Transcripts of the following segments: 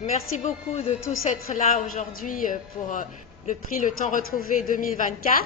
Merci beaucoup de tous être là aujourd'hui pour le prix Le Temps Retrouvé 2024.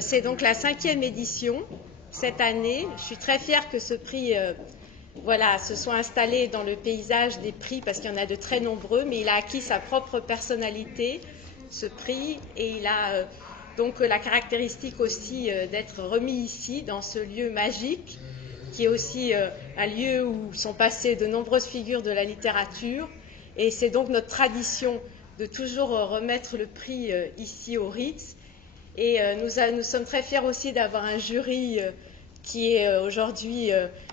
C'est donc la 5e édition cette année. Je suis très fière que ce prix se soit installé dans le paysage des prix parce qu'il y en a de très nombreux, mais il a acquis sa propre personnalité, ce prix, et il a donc la caractéristique aussi d'être remis ici, dans ce lieu magique, qui est aussi un lieu où sont passées de nombreuses figures de la littérature. Et c'est donc notre tradition de toujours remettre le prix ici au Ritz. Et nous sommes très fiers aussi d'avoir un jury qui est aujourd'hui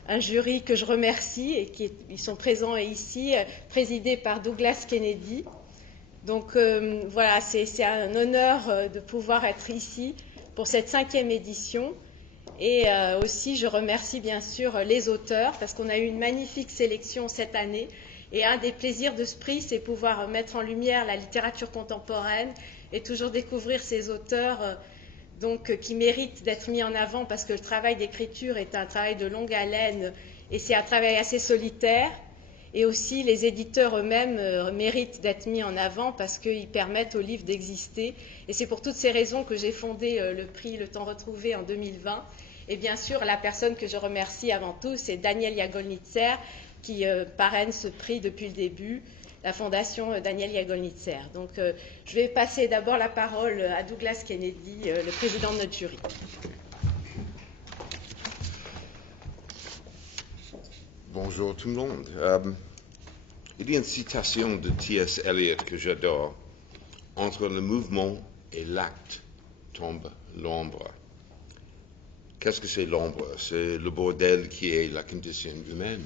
un jury que je remercie et ils sont présents ici, présidé par Douglas Kennedy. Donc voilà, c'est un honneur de pouvoir être ici pour cette 5e édition. Et aussi, je remercie bien sûr les auteurs parce qu'on a eu une magnifique sélection cette année. Et un des plaisirs de ce prix, c'est pouvoir mettre en lumière la littérature contemporaine et toujours découvrir ces auteurs qui méritent d'être mis en avant parce que le travail d'écriture est un travail de longue haleine et c'est un travail assez solitaire. Et aussi, les éditeurs eux-mêmes méritent d'être mis en avant parce qu'ils permettent aux livres d'exister. Et c'est pour toutes ces raisons que j'ai fondé le prix Le Temps Retrouvé en 2020. Et bien sûr, la personne que je remercie avant tout, c'est Daniel Jagolnitzer qui parraine ce prix depuis le début, la fondation Daniel Jagolnitzer. Donc, je vais passer d'abord la parole à Douglas Kennedy, le président de notre jury. Bonjour tout le monde. Il y a une citation de T.S. Eliot que j'adore. Entre le mouvement et l'acte tombe l'ombre. Qu'est-ce que c'est l'ombre? C'est le bordel qui est la condition humaine.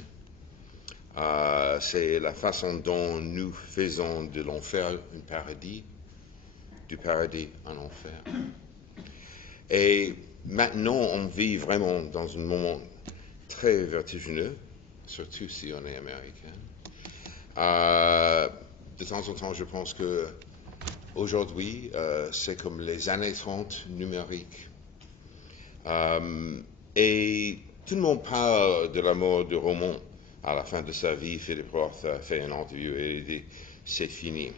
C'est la façon dont nous faisons de l'enfer un paradis, du paradis un enfer. Et maintenant, on vit vraiment dans un moment très vertigineux, surtout si on est américain. De temps en temps, je pense que aujourd'hui, c'est comme les années 30 numériques. Et tout le monde parle de la mort de Roman. À la fin de sa vie, Philip Roth a fait une interview et il dit c'est fini.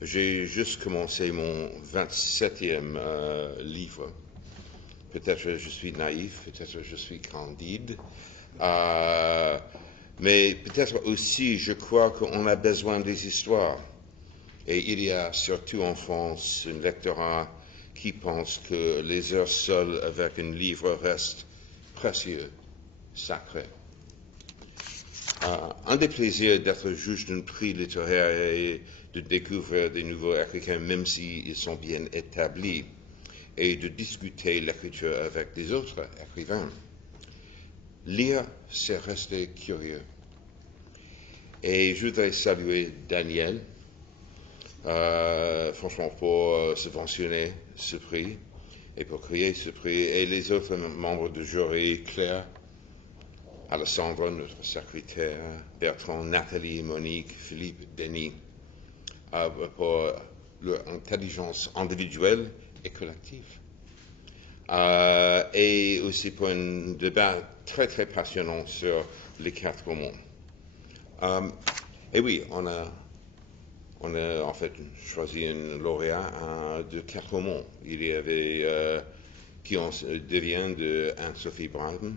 J'ai juste commencé mon 27e livre. Peut-être je suis naïf, peut-être je suis candide. Mais peut-être aussi, je crois qu'on a besoin des histoires. Et il y a surtout en France un lectorat qui pense que les heures seules avec un livre restent précieux, sacrés. Un des plaisirs d'être juge d'un prix littéraire est de découvrir des nouveaux écrivains, même s'ils sont bien établis, et de discuter l'écriture avec des autres écrivains. Lire, c'est rester curieux. Et je voudrais saluer Daniel, franchement, pour subventionner ce prix et pour créer ce prix, et les autres membres du jury, Claire, Alessandra, notre secrétaire, Bertrand, Nathalie, Monique, Philippe, Denis, pour leur intelligence individuelle et collective. Et aussi pour un débat très très passionnant sur les 4 romans. Et oui, on a en fait choisi un lauréat de 4 romans. Il y avait qui devient de Anne-Sophie Brandon,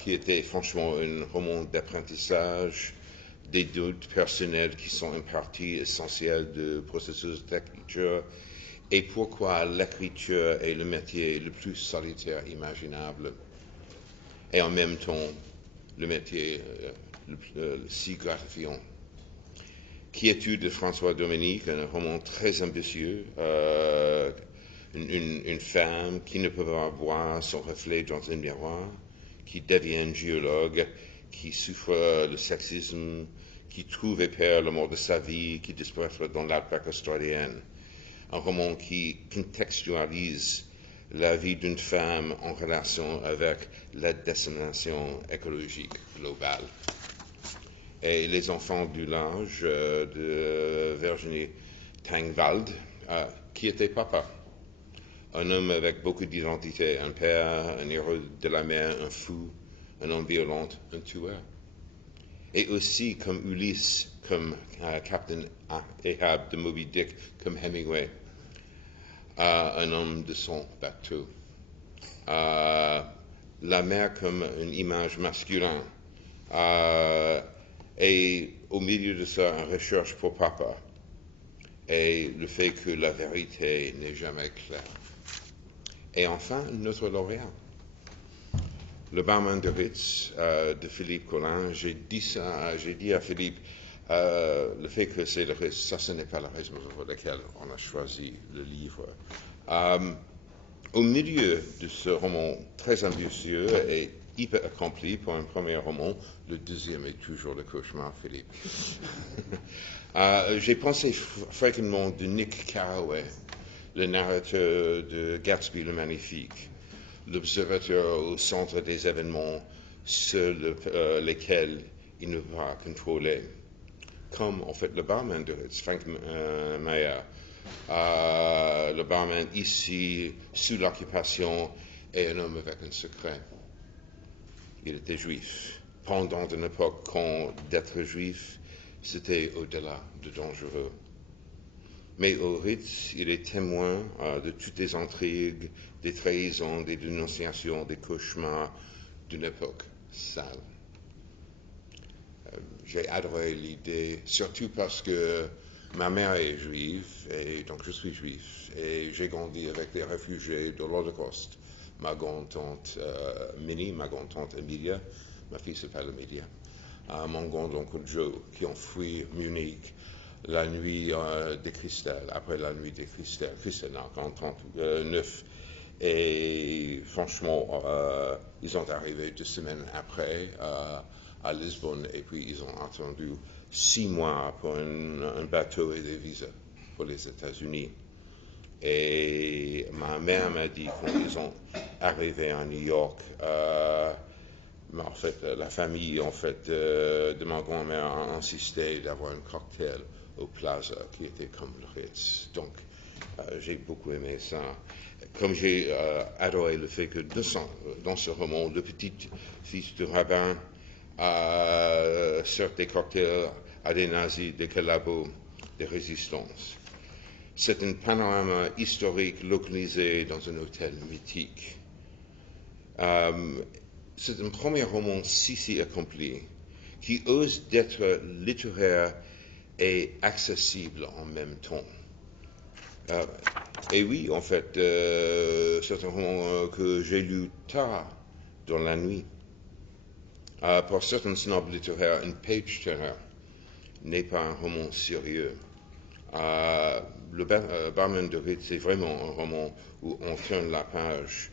qui était franchement un roman d'apprentissage, des doutes personnels qui sont une partie essentielle du processus d'écriture, et pourquoi l'écriture est le métier le plus solitaire imaginable, et en même temps le métier si gratifiant. Quiétude de François Dominique, un roman très ambitieux, une femme qui ne peut pas voir son reflet dans un miroir, qui devient géologue, qui souffre le sexisme, qui trouve et perd l'amour de sa vie, qui disparaît dans l'outback australien. Un roman qui contextualise la vie d'une femme en relation avec la décimation écologique globale. Et Les enfants du large de Virginie Tangvald, qui était papa. Un homme avec beaucoup d'identité, un père, un héros de la mer, un fou, un homme violent, un tueur. et aussi comme Ulysse, comme Captain Ahab de Moby Dick, comme Hemingway, un homme de son bateau. La mer comme une image masculine, et au milieu de ça, une recherche pour papa, et le fait que la vérité n'est jamais claire. Et enfin, notre lauréat, le barman de Ritz, de Philippe Collin. J'ai dit à Philippe, le fait que c'est le Ritz, ça ce n'est pas la raison pour laquelle on a choisi le livre. Au milieu de ce roman très ambitieux et hyper accompli pour un premier roman, le deuxième est toujours le cauchemar, Philippe. J'ai pensé fréquemment de Nick Carraway, le narrateur de Gatsby le Magnifique, l'observateur au centre des événements sur lesquels il ne peut pas contrôler. Comme en fait le barman de Frank Meyer, le barman ici sous l'occupation est un homme avec un secret. Il était juif, pendant une époque quand d'être juif c'était au-delà de dangereux. Mais au Ritz, il est témoin de toutes les intrigues, des trahisons, des dénonciations, des cauchemars d'une époque sale. J'ai adoré l'idée, surtout parce que ma mère est juive, et donc je suis juif, et j'ai grandi avec des réfugiés de l'Holocauste. Ma grand-tante Minnie, ma grand-tante Emilia, ma fille s'appelle Emilia, mon grand-oncle Joe, qui ont fui Munich la nuit des Christelles, après la nuit des Christelles, en 1939. Et franchement, ils sont arrivés 2 semaines après à Lisbonne, et puis ils ont attendu 6 mois pour un bateau et des visas pour les États-Unis. Et ma mère m'a dit quand ils sont arrivés à New York, en fait, la famille de ma grand-mère a insisté d'avoir un cocktail au Plaza qui était comme le Ritz. Donc, j'ai beaucoup aimé ça. Comme j'ai adoré le fait que dans ce roman, le petit-fils du rabbin sert des cocktails à des nazis, des collabos, des résistances. C'est un panorama historique localisé dans un hôtel mythique. C'est un premier roman si accompli qui ose d'être littéraire et accessible en même temps. Et oui, en fait, c'est un roman que j'ai lu tard dans la nuit. Pour certains snobs littéraires, une page turner n'est pas un roman sérieux. Le barman de Ritz, c'est vraiment un roman où on tourne la page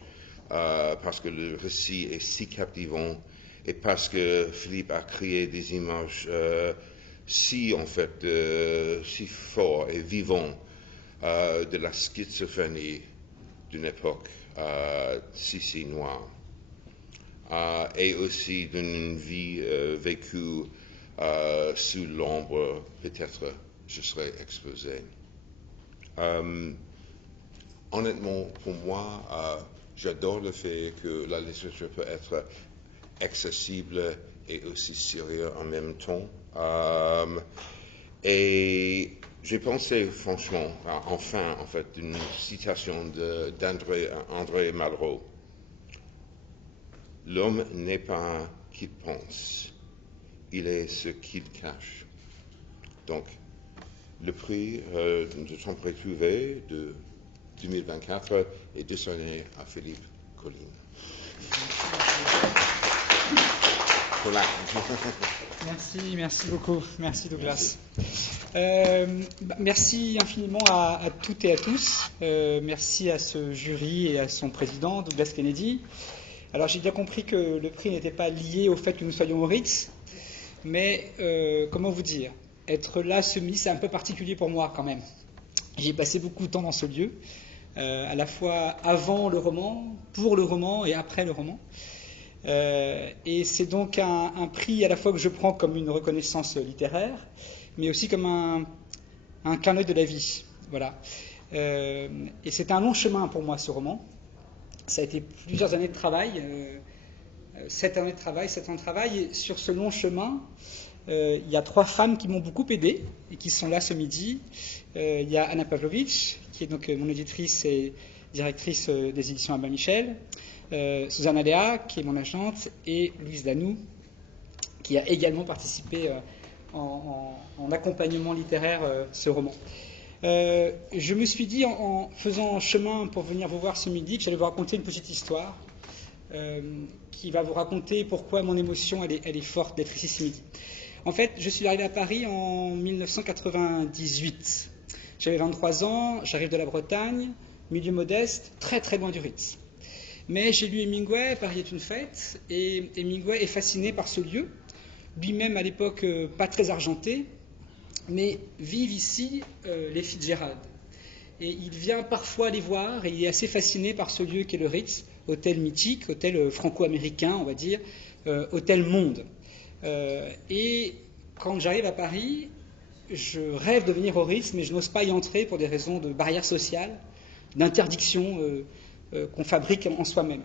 parce que le récit est si captivant et parce que Philippe a créé des images si fort et vivant de la schizophrénie d'une époque si noire, et aussi d'une vie vécue sous l'ombre, peut-être je serais exposé. Honnêtement, pour moi, j'adore le fait que la littérature peut être accessible et aussi sérieux en même temps. Et j'ai pensé franchement, enfin, en fait, une citation d'André Malraux. L'homme n'est pas qu'il pense, il est ce qu'il cache. Donc, le prix de Temps Trouvé de 2024 est décerné à Philippe Collin. Voilà. Merci beaucoup. Merci Douglas. Merci infiniment à toutes et à tous. Merci à ce jury et à son président, Douglas Kennedy. Alors j'ai bien compris que le prix n'était pas lié au fait que nous soyons au Ritz, mais comment vous dire, être là c'est un peu particulier pour moi quand même. J'ai passé beaucoup de temps dans ce lieu, à la fois avant le roman, pour le roman et après le roman. Et c'est donc un prix à la fois que je prends comme une reconnaissance littéraire, mais aussi comme un clin d'œil de la vie. Voilà. Et c'est un long chemin pour moi, ce roman. Ça a été plusieurs années de travail, 7 années de travail, 7 ans de travail. Et sur ce long chemin, Il y a 3 femmes qui m'ont beaucoup aidé et qui sont là ce midi. Il y a Anna Pavlovitch, qui est donc mon éditrice et directrice des éditions Albin Michel, Susanna Léa, qui est mon agente, et Louise Danou, qui a également participé en accompagnement littéraire ce roman. Je me suis dit, en faisant chemin pour venir vous voir ce midi, que j'allais vous raconter une petite histoire qui va vous raconter pourquoi mon émotion elle est forte d'être ici ce midi. En fait, je suis arrivé à Paris en 1998. J'avais 23 ans, j'arrive de la Bretagne, milieu modeste, très très loin du Ritz. Mais j'ai lu Hemingway, Paris est une fête, et Hemingway est fasciné par ce lieu, lui-même à l'époque pas très argenté, mais vivent ici les Fitzgerald. Et il vient parfois les voir, et il est assez fasciné par ce lieu qu'est le Ritz, hôtel mythique, hôtel franco-américain, on va dire, hôtel monde. Et quand j'arrive à Paris, je rêve de venir au Ritz, mais je n'ose pas y entrer pour des raisons de barrières sociales, d'interdiction qu'on fabrique en soi-même.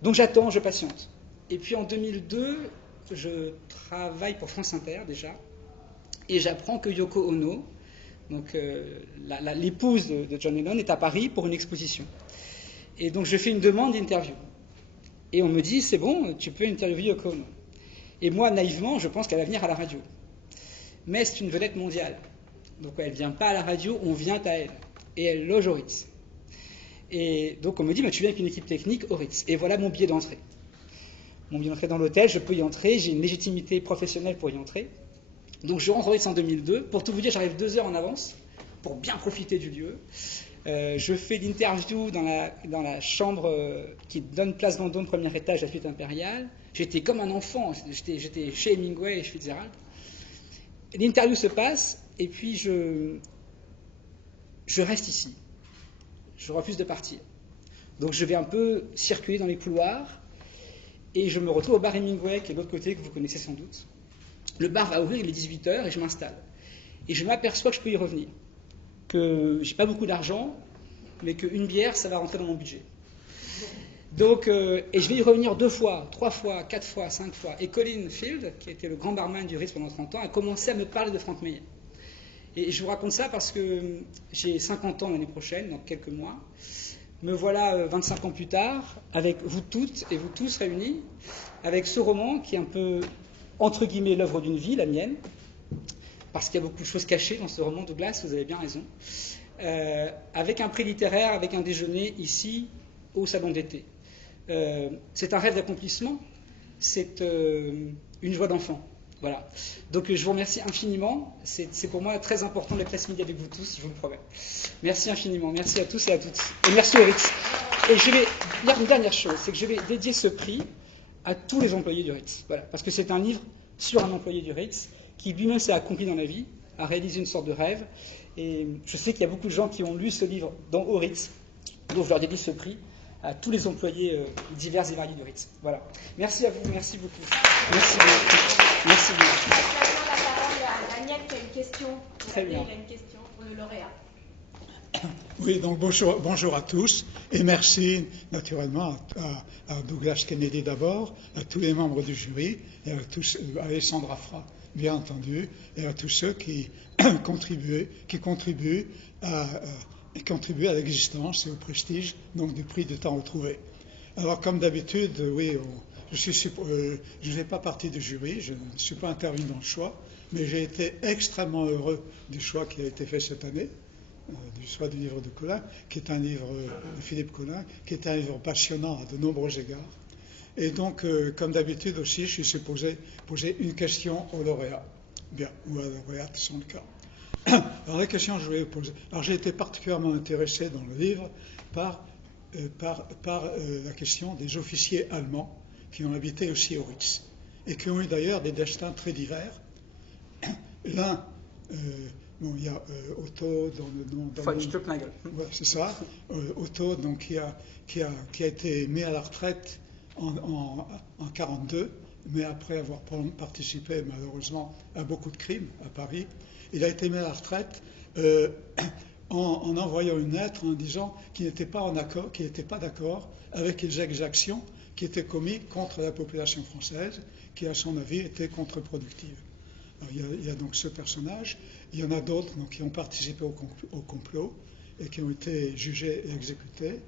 Donc j'attends, je patiente. Et puis en 2002, je travaille pour France Inter déjà, et j'apprends que Yoko Ono, donc l'épouse de John Lennon, est à Paris pour une exposition. Et donc je fais une demande d'interview. Et on me dit, c'est bon, tu peux interviewer Yoko Ono. Et moi, naïvement, je pense qu'elle va venir à la radio. Mais c'est une vedette mondiale. Donc elle ne vient pas à la radio, on vient à elle. Et elle loge au Ritz. Et donc on me dit, tu viens avec une équipe technique au Ritz. Et voilà mon billet d'entrée. Mon billet d'entrée dans l'hôtel, je peux y entrer, j'ai une légitimité professionnelle pour y entrer. Donc je rentre au Ritz en 2002. Pour tout vous dire, j'arrive 2 heures en avance pour bien profiter du lieu. Je fais l'interview dans la chambre qui donne place Vendôme, premier étage, la suite impériale. J'étais comme un enfant, j'étais chez Hemingway et Fitzgerald. L'interview se passe, et puis je reste ici. Je refuse de partir. Donc je vais un peu circuler dans les couloirs, et je me retrouve au bar Hemingway, qui est de l'autre côté, que vous connaissez sans doute. Le bar va ouvrir, il est 18h, et je m'installe. Et je m'aperçois que je peux y revenir. Que j'ai pas beaucoup d'argent, mais qu'une bière, ça va rentrer dans mon budget. Donc, et je vais y revenir 2 fois, 3 fois, 4 fois, 5 fois. Et Colin Field, qui était le grand barman du Ritz pendant 30 ans, a commencé à me parler de Frank Meyer. Et je vous raconte ça parce que j'ai 50 ans l'année prochaine, dans quelques mois. Me voilà 25 ans plus tard, avec vous toutes et vous tous réunis, avec ce roman qui est un peu, entre guillemets, l'œuvre d'une vie, la mienne, parce qu'il y a beaucoup de choses cachées dans ce roman, Douglas, vous avez bien raison, avec un prix littéraire, avec un déjeuner ici, au salon d'été. C'est un rêve d'accomplissement, c'est une joie d'enfant. Voilà. Donc je vous remercie infiniment. C'est pour moi très important d'être là ce midi avec vous tous, je vous le promets. Merci infiniment. Merci à tous et à toutes. Et merci au Ritz. Et il y a une dernière chose, c'est que je vais dédier ce prix à tous les employés du Ritz. Voilà. Parce que c'est un livre sur un employé du Ritz qui lui-même s'est accompli dans la vie, a réalisé une sorte de rêve. Et je sais qu'il y a beaucoup de gens qui ont lu ce livre au Ritz. Donc je leur dédie ce prix à tous les employés divers et variés du Ritz. Voilà. Merci à vous, merci beaucoup. Merci beaucoup. Merci beaucoup. Maintenant, la parole à Daniel qui a une question. Très bien. Il a une question pour le lauréat. Oui, donc bonjour à tous et merci naturellement à Douglas Kennedy d'abord, à tous les membres du jury et à Alessandra Fra, bien entendu, et à tous ceux qui contribuent à l'existence et au prestige donc du prix de temps retrouvé. Alors comme d'habitude, oui, je ne fais pas partie du jury, je ne suis pas intervenu dans le choix, mais j'ai été extrêmement heureux du choix qui a été fait cette année, du choix du livre de Colin, qui est un livre de Philippe Colin, qui est un livre passionnant à de nombreux égards. Et donc, comme d'habitude aussi, je suis supposé poser une question au lauréat, bien, ou à la lauréate, sans le cas. Alors, la question que je voulais vous poser. Alors, j'ai été particulièrement intéressé dans le livre par la question des officiers allemands qui ont habité aussi au Ritz et qui ont eu d'ailleurs des destins très divers. L'un, il y a Otto dans le nom. Von Stucknagel. Ouais, c'est ça. Otto, donc, qui a été mis à la retraite en 1942, mais après avoir participé malheureusement à beaucoup de crimes à Paris. Il a été mis à la retraite en envoyant une lettre en disant qu'il n'était pas d'accord avec les exactions qui étaient commises contre la population française, qui à son avis étaient contre-productives. Il y a donc ce personnage. Il y en a d'autres qui ont participé au complot et qui ont été jugés et exécutés.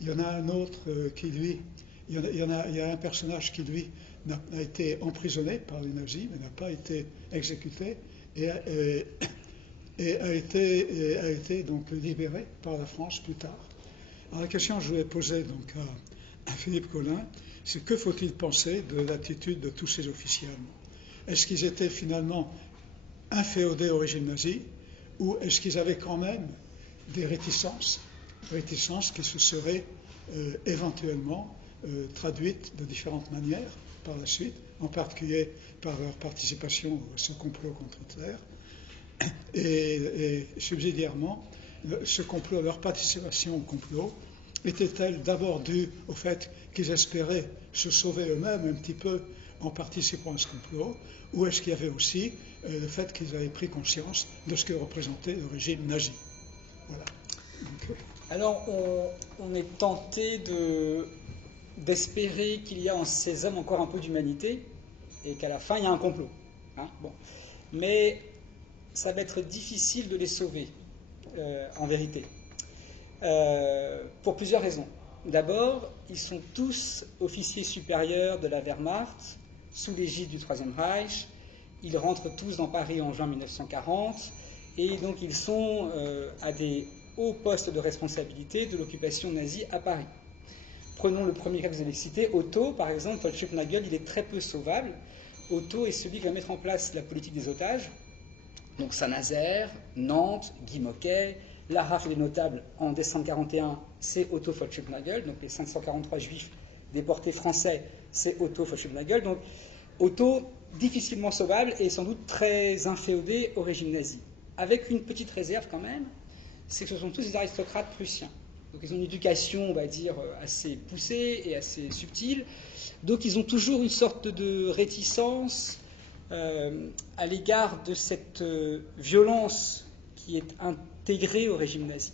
Il y en a un autre qui, lui, il y a un personnage qui, lui, a été emprisonné par les nazis, mais n'a pas été exécuté et a été donc libéré par la France plus tard. Alors la question que je voulais poser donc à Philippe Collin, c'est que faut-il penser de l'attitude de tous ces officiels? Est-ce qu'ils étaient finalement inféodés au régime nazi, ou est-ce qu'ils avaient quand même des réticences qui se seraient éventuellement traduites de différentes manières par la suite, en particulier par leur participation à ce complot contre Hitler, et subsidiairement, leur participation au complot était-elle d'abord due au fait qu'ils espéraient se sauver eux-mêmes un petit peu en participant à ce complot, ou est-ce qu'il y avait aussi le fait qu'ils avaient pris conscience de ce que représentait le régime nazi? Voilà. Donc, alors, on est tenté d'espérer qu'il y a en ces hommes encore un peu d'humanité et qu'à la fin, il y a un complot. Bon. Mais ça va être difficile de les sauver, en vérité, pour plusieurs raisons. D'abord, ils sont tous officiers supérieurs de la Wehrmacht, sous l'égide du Troisième Reich. Ils rentrent tous dans Paris en juin 1940, et donc ils sont à des hauts postes de responsabilité de l'occupation nazie à Paris. Prenons le premier cas que vous avez cité, Otto, par exemple, von Schupp-Nagel, il est très peu sauvable. Otto est celui qui va mettre en place la politique des otages. Donc Saint-Nazaire, Nantes, Guy Moquet, la rafle des notables en décembre 1941, c'est Otto von Schupp-Nagel. Donc les 543 juifs déportés français, c'est Otto von Schupp-Nagel. Donc Otto, difficilement sauvable et sans doute très inféodé au régime nazi. Avec une petite réserve quand même, c'est que ce sont tous des aristocrates prussiens. Donc ils ont une éducation, on va dire, assez poussée et assez subtile. Donc ils ont toujours une sorte de réticence à l'égard de cette violence qui est intégrée au régime nazi.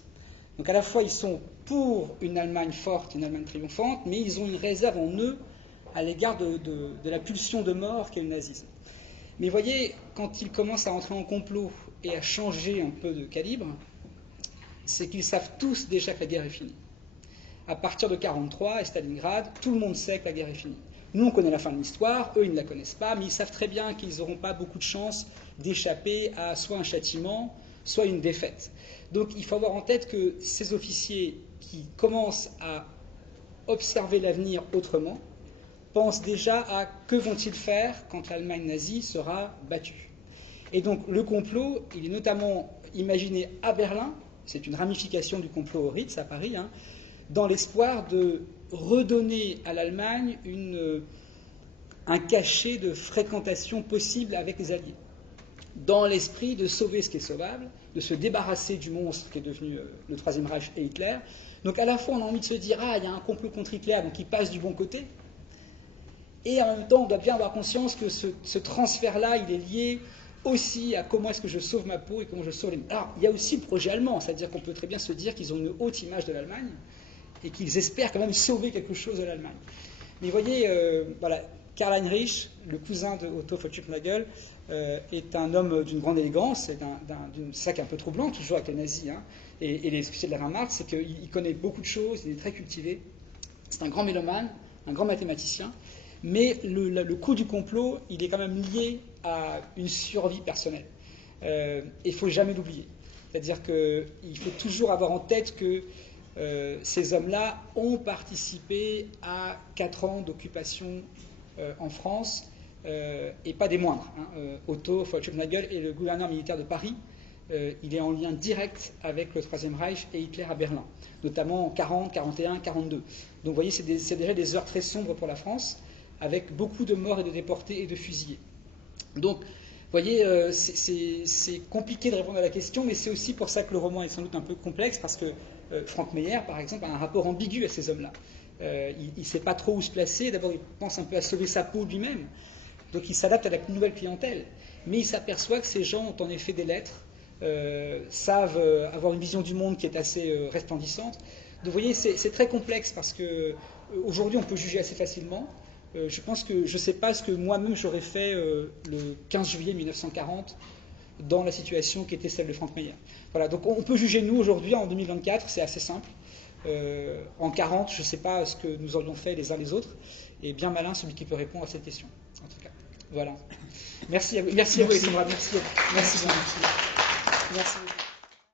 Donc à la fois ils sont pour une Allemagne forte, une Allemagne triomphante, mais ils ont une réserve en eux à l'égard de la pulsion de mort qu'est le nazisme. Mais voyez, quand ils commencent à entrer en complot et à changer un peu de calibre, c'est qu'ils savent tous déjà que la guerre est finie. À partir de 1943 et Stalingrad, tout le monde sait que la guerre est finie. Nous, on connaît la fin de l'histoire, eux, ils ne la connaissent pas, mais ils savent très bien qu'ils n'auront pas beaucoup de chance d'échapper à soit un châtiment, soit une défaite. Donc il faut avoir en tête que ces officiers qui commencent à observer l'avenir autrement pensent déjà à que vont-ils faire quand l'Allemagne nazie sera battue. Et donc le complot, il est notamment imaginé à Berlin, c'est une ramification du complot au Ritz à Paris, dans l'espoir de redonner à l'Allemagne un cachet de fréquentation possible avec les Alliés, dans l'esprit de sauver ce qui est sauvable, de se débarrasser du monstre qui est devenu le Troisième Reich et Hitler. Donc à la fois on a envie de se dire il y a un complot contre Hitler, donc il passe du bon côté, et en même temps on doit bien avoir conscience que ce transfert-là il est lié aussi à comment est-ce que je sauve ma peau et comment je sauve les... Alors il y a aussi le projet allemand, c'est-à-dire qu'on peut très bien se dire qu'ils ont une haute image de l'Allemagne et qu'ils espèrent quand même sauver quelque chose de l'Allemagne. Mais vous voyez, voilà, Karl Heinrich, le cousin de Otto von Schupp-Nagel, est un homme d'une grande élégance, c'est ça qui est un peu troublant, toujours avec les nazis, et les officiers de la Wehrmacht, c'est qu'il connaît beaucoup de choses, il est très cultivé, c'est un grand mélomane, un grand mathématicien, mais le coup du complot, il est quand même lié à une survie personnelle. Il ne faut jamais l'oublier. C'est-à-dire qu'il faut toujours avoir en tête que ces hommes-là ont participé à 4 ans d'occupation en France, et pas des moindres. Otto von Schupp-Nagel est le gouverneur militaire de Paris. Il est en lien direct avec le Troisième Reich et Hitler à Berlin, notamment en 40, 41, 42. Donc vous voyez, c'est déjà des heures très sombres pour la France, avec beaucoup de morts et de déportés et de fusillés. Donc, vous voyez, c'est compliqué de répondre à la question, mais c'est aussi pour ça que le roman est sans doute un peu complexe, parce que Frank Meyer, par exemple, a un rapport ambigu à ces hommes-là. Il ne sait pas trop où se placer. D'abord, il pense un peu à sauver sa peau lui-même. Donc, il s'adapte à la nouvelle clientèle. Mais il s'aperçoit que ces gens ont en effet des lettres, savent avoir une vision du monde qui est assez resplendissante. Donc, vous voyez, c'est très complexe, parce qu'aujourd'hui, on peut juger assez facilement. je pense que je ne sais pas ce que moi-même j'aurais fait le 15 juillet 1940 dans la situation qui était celle de Frank Meyer. Voilà, donc on peut juger nous aujourd'hui en 2024, c'est assez simple. En 40, je ne sais pas ce que nous aurions fait les uns les autres, et bien malin celui qui peut répondre à cette question. En tout cas, voilà. Merci à vous, Alexandra, merci beaucoup. Merci beaucoup.